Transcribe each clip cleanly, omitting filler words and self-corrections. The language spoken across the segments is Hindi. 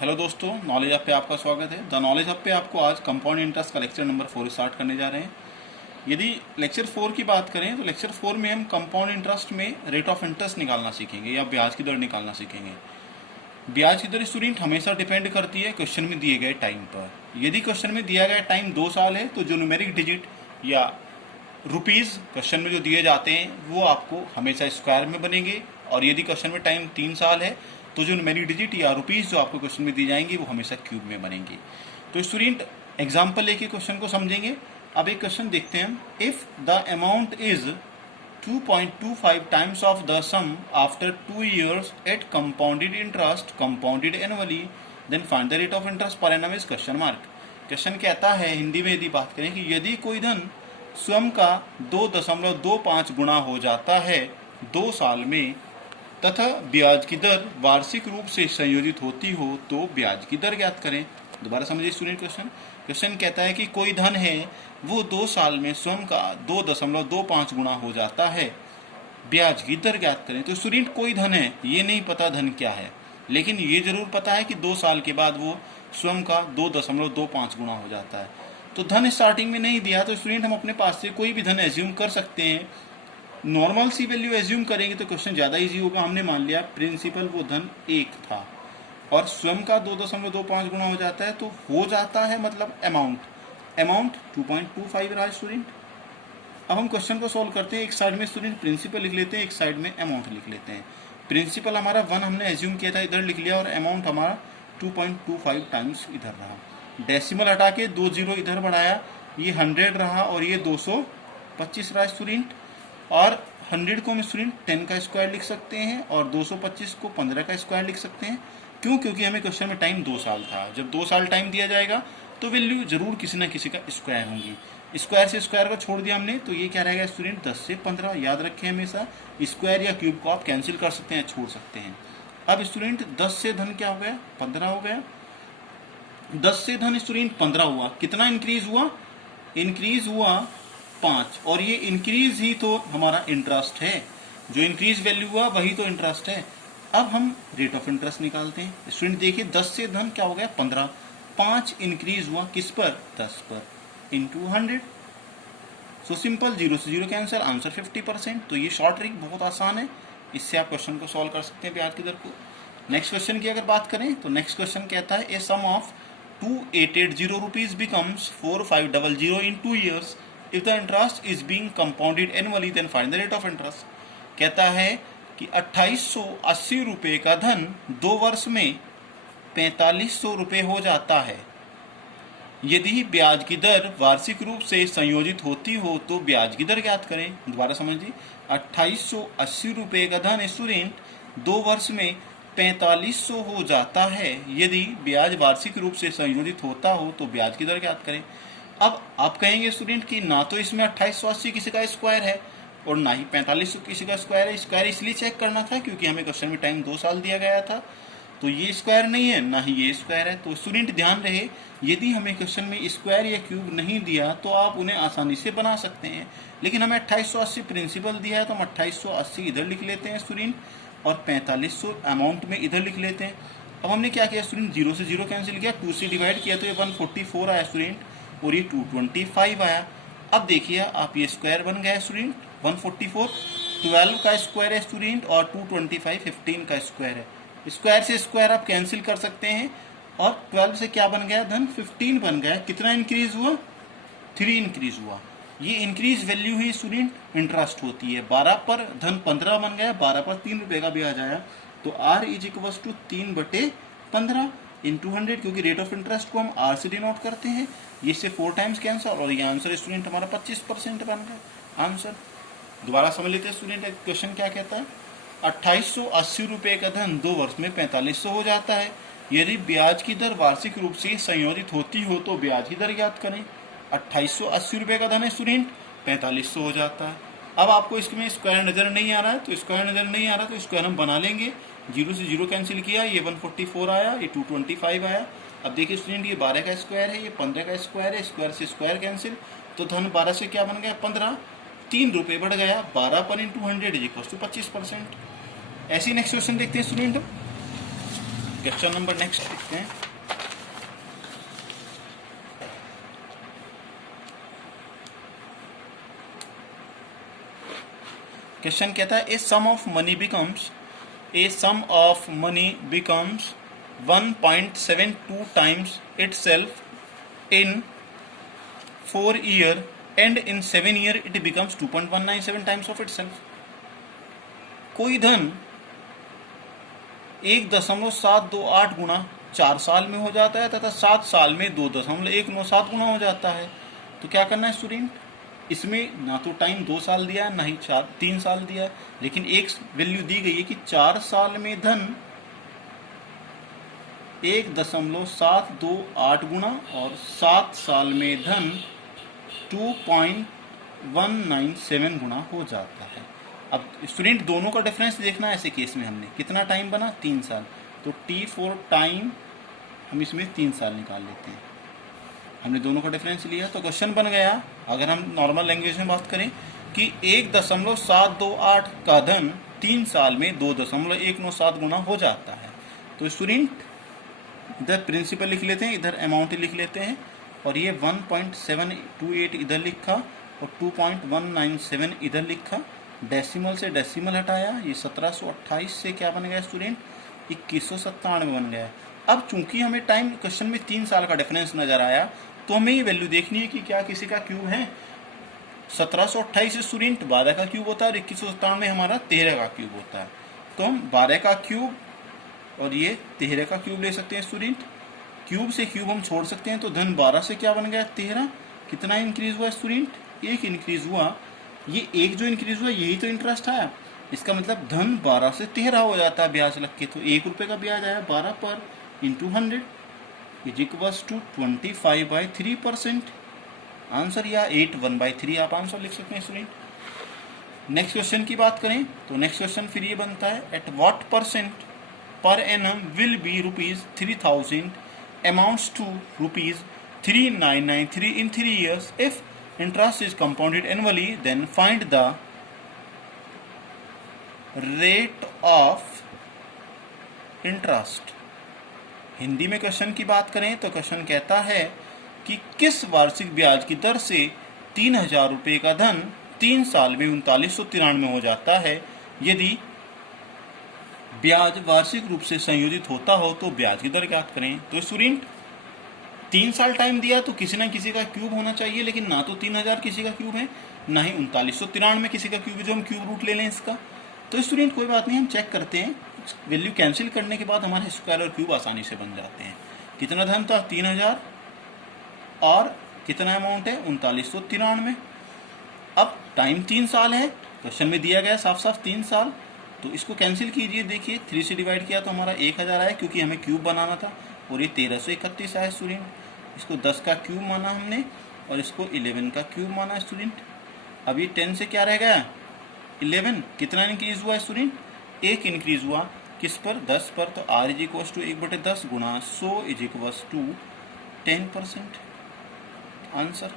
हेलो दोस्तों, नॉलेज अप पे आपका स्वागत है। द नॉलेज अप पे आपको आज कंपाउंड इंटरेस्ट का लेक्चर नंबर 4 स्टार्ट करने जा रहे हैं। यदि लेक्चर 4 की बात करें तो लेक्चर 4 में हम कंपाउंड इंटरेस्ट में रेट ऑफ इंटरेस्ट निकालना सीखेंगे या ब्याज की दर निकालना सीखेंगे। ब्याज की दर स्टूडेंट हमेशा डिपेंड करती है क्वेश्चन में दिए गए टाइम पर। यदि क्वेश्चन में दिया गया टाइम 2 साल है तो जो न्यूमेरिक डिजिट या रुपीज़ क्वेश्चन में जो दिए जाते हैं वो आपको हमेशा स्क्वायर में बनेंगे, और यदि क्वेश्चन में टाइम 3 साल है तो जो न्यूमेरिक डिजिट या रुपीज़ जो आपको क्वेश्चन में दी जाएंगी वो हमेशा क्यूब में बनेंगे। तो स्टूडेंट एग्जाम्पल लेके क्वेश्चन को समझेंगे। अब एक क्वेश्चन देखते हैं हम। If the amount is 2.25 times of the sum after 2 years at compounded interest compounded annually then find the rate of interest per annum is question mark. Question कहता है हिंदी में यदि बात करें कि यदि कोई धन स्वयं का 2.25 गुना हो जाता है 2 साल में तथा ब्याज की दर वार्षिक रूप से संयोजित होती हो तो ब्याज की दर ज्ञात करें। दोबारा समझिए स्टूडेंट क्वेश्चन कहता है कि कोई धन है वो 2 साल में स्वयं का 2.25 गुना हो जाता है, ब्याज की दर ज्ञात करें। तो स्टूडेंट कोई धन है, ये नहीं पता धन क्या है, लेकिन ये जरूर पता है कि 2 साल के बाद वो स्वयं का 2.25 गुना हो जाता है। तो धन स्टार्टिंग में नहीं दिया तो स्टूडेंट हम अपने पास से कोई भी धन एज्यूम कर सकते हैं। नॉर्मल सी वैल्यू एज्यूम करेंगे तो क्वेश्चन ज़्यादा इजी होगा। हमने मान लिया प्रिंसिपल वो धन 1 था और स्वयं का 2.25 गुना हो जाता है, तो हो जाता है मतलब अमाउंट 2.25 रहा स्टूडेंट। अब हम क्वेश्चन को सॉल्व करते हैं। एक साइड में स्टूडेंट प्रिंसिपल लिख लेते हैं, एक साइड में अमाउंट लिख लेते हैं। प्रिंसिपल हमारा 1 हमने एज्यूम किया था, इधर लिख लिया, और अमाउंट हमारा 2.25 टाइम्स इधर रहा। डेसिमल हटा के 2 जीरो इधर बढ़ाया, ये 100 रहा और ये 225 रहा स्टूडेंट। और 100 को हम स्टूडेंट 10 का स्क्वायर लिख सकते हैं और 225 को 15 का स्क्वायर लिख सकते हैं। क्यों? क्योंकि हमें क्वेश्चन में टाइम 2 साल था। जब 2 साल टाइम दिया जाएगा तो वैल्यू जरूर किसी ना किसी का स्क्वायर होंगी। स्क्वायर से स्क्वायर को छोड़ दिया हमने, तो ये क्या रहेगा स्टूडेंट 10 से 15। याद रखें हमेशा स्क्वायर या क्यूब को आप कैंसिल कर सकते हैं, छोड़ सकते हैं। अब स्टूडेंट 10 से धन क्या हो गया? 15 हो गया। 10 से धन स्टूडेंट 15 हुआ। कितना इंक्रीज हुआ? इंक्रीज हुआ 5, और ये इंक्रीज ही तो हमारा इंटरेस्ट है। जो इंक्रीज वैल्यू हुआ वही तो इंटरेस्ट है। अब हम रेट ऑफ इंटरेस्ट निकालते हैं। स्टूडेंट देखिए 10 से धन क्या हो गया? 15। 5 इंक्रीज हुआ किस पर? 10 पर, इंटू 100। सो सिंपल, 0 से 0 कैंसिल, आंसर 50%। तो ये शॉर्ट ट्रिक बहुत आसान है, इससे आप क्वेश्चन को सॉल्व कर सकते हैं ब्याज की दर को। नेक्स्ट क्वेश्चन की अगर बात करें तो नेक्स्ट क्वेश्चन कहता है a sum of 2880 rupees becomes 4500 in 2 years if the interest is being compounded annually then find the rate of interest। कहता है कि 2880 रुपये का धन 2 वर्ष में 4500 रुपये हो जाता है। यदि ब्याज की दर वार्षिक रूप से संयोजित होती हो तो ब्याज की दर ज्ञात करें। दोबारा समझिए, 2880 रुपये का धन स्टूडेंट 2 वर्ष में 4500 हो जाता है। यदि ब्याज वार्षिक रूप से संयोजित होता हो तो ब्याज की दर ज्ञात करें। अब आप कहेंगे स्टूडेंट कि ना तो इसमें 2880 किसी का स्क्वायर है और ना ही 4500 किसी का स्क्वायर है। स्क्वायर इसलिए चेक करना था क्योंकि हमें क्वेश्चन में टाइम 2 साल दिया गया था, तो ये स्क्वायर नहीं है ना ही ये स्क्वायर है। तो स्टूडेंट ध्यान रहे, यदि हमें क्वेश्चन में स्क्वायर या क्यूब नहीं दिया तो आप उन्हें आसानी से बना सकते हैं, लेकिन हमें 2880 प्रिंसिपल दिया है तो हम 2880 इधर लिख लेते हैं स्टूडेंट, और 4500 अमाउंट में इधर लिख लेते हैं। अब हमने क्या किया स्टूडेंट? 0 से 0 कैंसिल किया, 2 से डिवाइड किया तो ये 144 आया स्टूडेंट, और ये 225 आया। अब देखिए आप, ये स्क्वायर बन गया स्टूडेंट 144, 12 का स्क्वायर है स्टूडेंट, और 225 15 का स्क्वायर है। स्क्वायर से स्क्वायर आप कैंसिल कर सकते हैं, और 12 से क्या बन गया? धन 15 बन गया। कितना इंक्रीज हुआ? 3 इंक्रीज हुआ। ये इंक्रीज वैल्यू ही स्टूडेंट इंटरेस्ट होती है। 12 पर धन 15 बन गया, 12 पर 3 रुपये का ब्याज आया, तो R is equal to 3/15 into 100, क्योंकि रेट ऑफ इंटरेस्ट को हम R से डिनोट करते हैं। ये से 4 टाइम्स कैंसर, और ये आंसर स्टूडेंट हमारा 25% बन गया आंसर। दोबारा समझ लेते हैं स्टूडेंट, क्वेश्चन क्या कहता है? 2880 रुपये का धन 2 वर्ष में 4500 हो जाता है। यदि ब्याज की दर वार्षिक रूप से संयोजित होती हो तो ब्याज की दर ज्ञात करें। 2880 रुपये का धन है स्टूडेंट, 4500 हो जाता है। अब आपको इसमें स्क्वायर नज़र नहीं आ रहा है, तो स्क्वायर नज़र नहीं आ रहा तो स्क्वायर हम बना लेंगे। 0 से 0 कैंसिल किया, ये 144 आया, ये 225 आया। अब देखिए स्टूडेंट, ये 12 का स्क्वायर है, ये 15 का स्क्वायर है, स्क्वायर से स्क्वायर कैंसिल, तो धन 12 से क्या बन गया? 15, 3 रुपये बढ़ गया। 12 पर इंटू 100 इज इक्वल टू 25%। ऐसी नेक्स्ट क्वेश्चन देखते हैं स्टूडेंट। क्वेश्चन नंबर नेक्स्ट देखते हैं। क्वेश्चन कहता है a sum of money becomes 1.72 times itself in 4 years and in 7 years it becomes 2.197 times of itself। कोई धन 1.728 गुना 4 साल में हो जाता है तथा 7 साल में 2.197 गुना हो जाता है। तो क्या करना है स्टूडेंट, इसमें ना तो टाइम 2 साल दिया है ना ही 3 साल दिया है, लेकिन एक वैल्यू दी गई है कि 4 साल में धन 1.728 गुना और 7 साल में धन 2.197 गुना हो जाता है। अब स्टूडेंट दोनों का डिफरेंस देखना है। ऐसे केस में हमने कितना टाइम बना, 3 साल, तो T4 टाइम हम इसमें 3 साल निकाल लेते हैं। हमने दोनों का डिफरेंस लिया तो क्वेश्चन बन गया, अगर हम नॉर्मल लैंग्वेज में बात करें कि 1.728 का धन 3 साल में 2.197 गुना हो जाता है। तो स्टूडेंट इधर प्रिंसिपल लिख लेते हैं, इधर अमाउंट लिख लेते हैं, और ये 1.728 इधर लिखा और 2.197 इधर लिखा। डेसिमल से डेसिमल हटाया, ये 1728 से क्या बन गया स्टूडेंट, 2197 बन गया। अब चूंकि हमें टाइम क्वेश्चन में 3 साल का डिफरेंस नजर आया तो हमें ये वैल्यू देखनी है कि क्या किसी का क्यूब है। 1728 स्टूडेंट 12 का क्यूब होता है और 2197 हमारा 13 का क्यूब होता है। तो हम 12 का क्यूब और ये 13 का क्यूब ले सकते हैं स्टूडेंट। क्यूब से क्यूब हम छोड़ सकते हैं, तो धन 12 से क्या बन गया 13। कितना इंक्रीज हुआ स्टूडेंट, 1 इंक्रीज हुआ। ये एक जो इंक्रीज हुआ यही तो इंटरेस्ट आया, इसका मतलब धन 12 से 13 हो जाता है ब्याज लग के। तो 1 रुपये का ब्याज आया 12 पर into 100 is equals to 25/3%। Answer या 81/3 आप आंसर लिख सकते हैं स्टूडेंट। नेक्स्ट क्वेश्चन की बात करें तो नेक्स्ट क्वेश्चन फिर ये बनता है, at what percent per annum will be ₹3000 amounts to ₹3993 in 3 years if interest is compounded annually, then find the rate of interest। Hindi में क्वेश्चन की बात करें तो क्वेश्चन कहता है कि किस वार्षिक ब्याज की दर से 3000 रुपये का धन 3 साल में 3993 हो जाता है। यदि ब्याज वार्षिक रूप से संयोजित होता हो तो ब्याज की दर ज्ञात करें। तो स्टूडेंट 3 साल टाइम दिया तो किसी ना किसी का क्यूब होना चाहिए, लेकिन ना तो 3000 किसी का क्यूब है ना ही 3993 किसी का क्यूब है जो हम क्यूब रूट ले लें इसका। तो स्टूडेंट कोई बात नहीं, हम चेक करते हैं। वैल्यू कैंसिल करने के बाद हमारे स्क्वायर और क्यूब आसानी से बन जाते हैं। कितना धन था 3000 और कितना अमाउंट है 3993। अब टाइम 3 साल है, क्वेश्चन में दिया गया साफ साफ 3 साल, तो इसको कैंसिल कीजिए। देखिए 3 से डिवाइड किया तो हमारा 1000 आया क्योंकि हमें क्यूब बनाना था, और ये 1331 आया स्टूडेंट। इसको 10 का क्यूब माना हमने और इसको 11 का क्यूब माना स्टूडेंट। अब ये 10 से क्या रह गया 11। कितना इंक्रीज हुआ स्टूडेंट, 1 इंक्रीज हुआ किस पर 10 पर। तो R इज इक्वल्स टू 1/10 गुना 100 इज इक्वल्स टू 10% आंसर।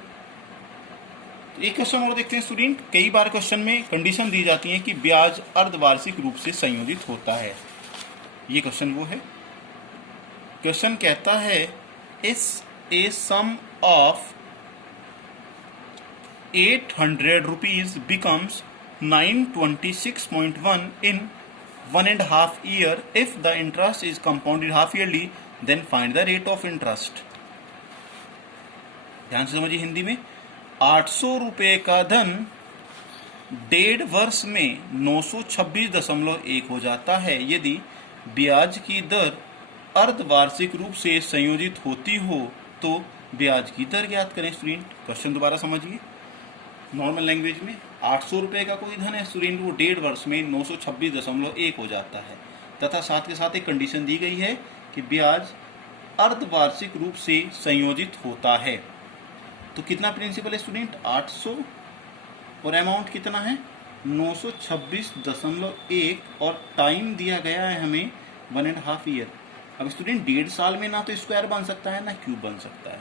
तो एक क्वेश्चन और देखते हैं स्टूडेंट। कई बार क्वेश्चन में कंडीशन दी जाती है कि ब्याज अर्धवार्षिक रूप से संयोजित होता है। ये क्वेश्चन वो है। क्वेश्चन कहता है इस ए sum of 800 rupees becomes 926.1 in 1.5 year if the interest is compounded half yearly, then find the rate of interest। ध्यान से समझिए हिंदी में। 800 रुपये का धन 1.5 वर्ष में 926.1 हो जाता है यदि ब्याज की दर अर्धवार्षिक रूप से संयोजित होती हो तो ब्याज की दर ज्ञात करें। स्टूडेंट क्वेश्चन दोबारा समझिए नॉर्मल लैंग्वेज में। 800 रुपये का कोई धन है स्टूडेंट, वो 1.5 वर्ष में 926.1 हो जाता है तथा साथ के साथ एक कंडीशन दी गई है कि ब्याज अर्धवार्षिक रूप से संयोजित होता है। तो कितना प्रिंसिपल है स्टूडेंट 800 और अमाउंट कितना है 926.1 और टाइम दिया गया है हमें 1.5 ईयर। अब स्टूडेंट 1.5 साल में ना तो स्क्वायर बन सकता है ना क्यूब बन सकता है,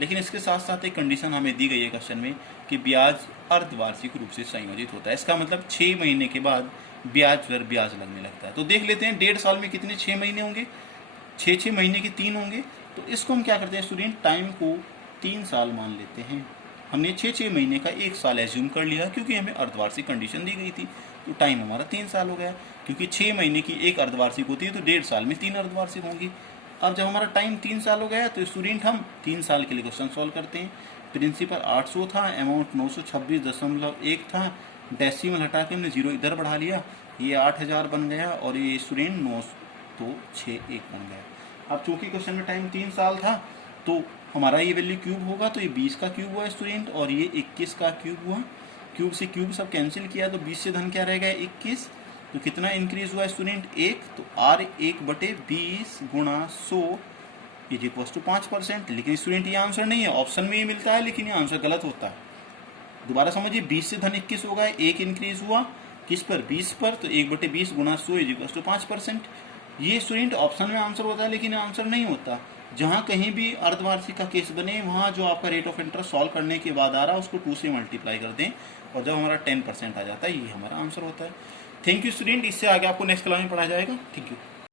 लेकिन इसके साथ साथ एक कंडीशन हमें दी गई है क्वेश्चन में कि ब्याज अर्धवार्षिक रूप से संयोजित होता है। इसका मतलब 6 महीने के बाद ब्याज पर ब्याज लगने लगता है। तो देख लेते हैं 1.5 साल में कितने 6 महीने होंगे। 6 महीने के 3 होंगे, तो इसको हम क्या करते हैं स्टूडेंट, टाइम को 3 साल मान लेते हैं। हमने 6 महीने का 1 साल एज्यूम कर लिया क्योंकि हमें अर्धवार्षिक कंडीशन दी गई थी, तो टाइम हमारा 3 साल हो गया। क्योंकि 6 महीने की 1 अर्धवार्षिक होती है तो 1.5 साल में 3 अर्धवार्षिक होंगी। अब जब हमारा टाइम 3 साल हो गया तो स्टूडेंट हम 3 साल के लिए क्वेश्चन सॉल्व करते हैं। प्रिंसिपल 800 था, अमाउंट 926.1 था, डेसिमल हटा के हमने 0 इधर बढ़ा लिया, ये 8000 बन गया और ये स्टूडेंट 9261 बन गया। अब चूंकि क्वेश्चन में टाइम 3 साल था तो हमारा ये वैल्यू क्यूब होगा, तो ये 20 का क्यूब हुआ स्टूडेंट और ये 21 का क्यूब हुआ। क्यूब से क्यूब सब कैंसिल किया तो 20 से धन क्या रहेगा 21, तो कितना इंक्रीज हुआ स्टूडेंट 1, तो R1/20 गुणा 100 इज इक्वल टू 5%। लेकिन स्टूडेंट ये आंसर नहीं है, ऑप्शन में ये मिलता है लेकिन ये आंसर गलत होता है। दोबारा समझिए, 20 से धन 21 होगा, 1 इंक्रीज हुआ किस पर, 20 पर, तो 1/20 गुणा 100 इज इक्वल टू 5%। ये स्टूडेंट ऑप्शन में आंसर होता है लेकिन आंसर नहीं होता। जहाँ कहीं भी अर्धवार्षिक का केस बने वहाँ जो आपका रेट ऑफ इंटरेस्ट सॉल्व करने के बाद आ रहा है उसको 2 से मल्टीप्लाई कर दें और जब हमारा 10% आ जाता है ये हमारा आंसर होता है। थैंक यू स्टूडेंट, इससे आगे आपको नेक्स्ट क्लास में पढ़ाया जाएगा। Thank you.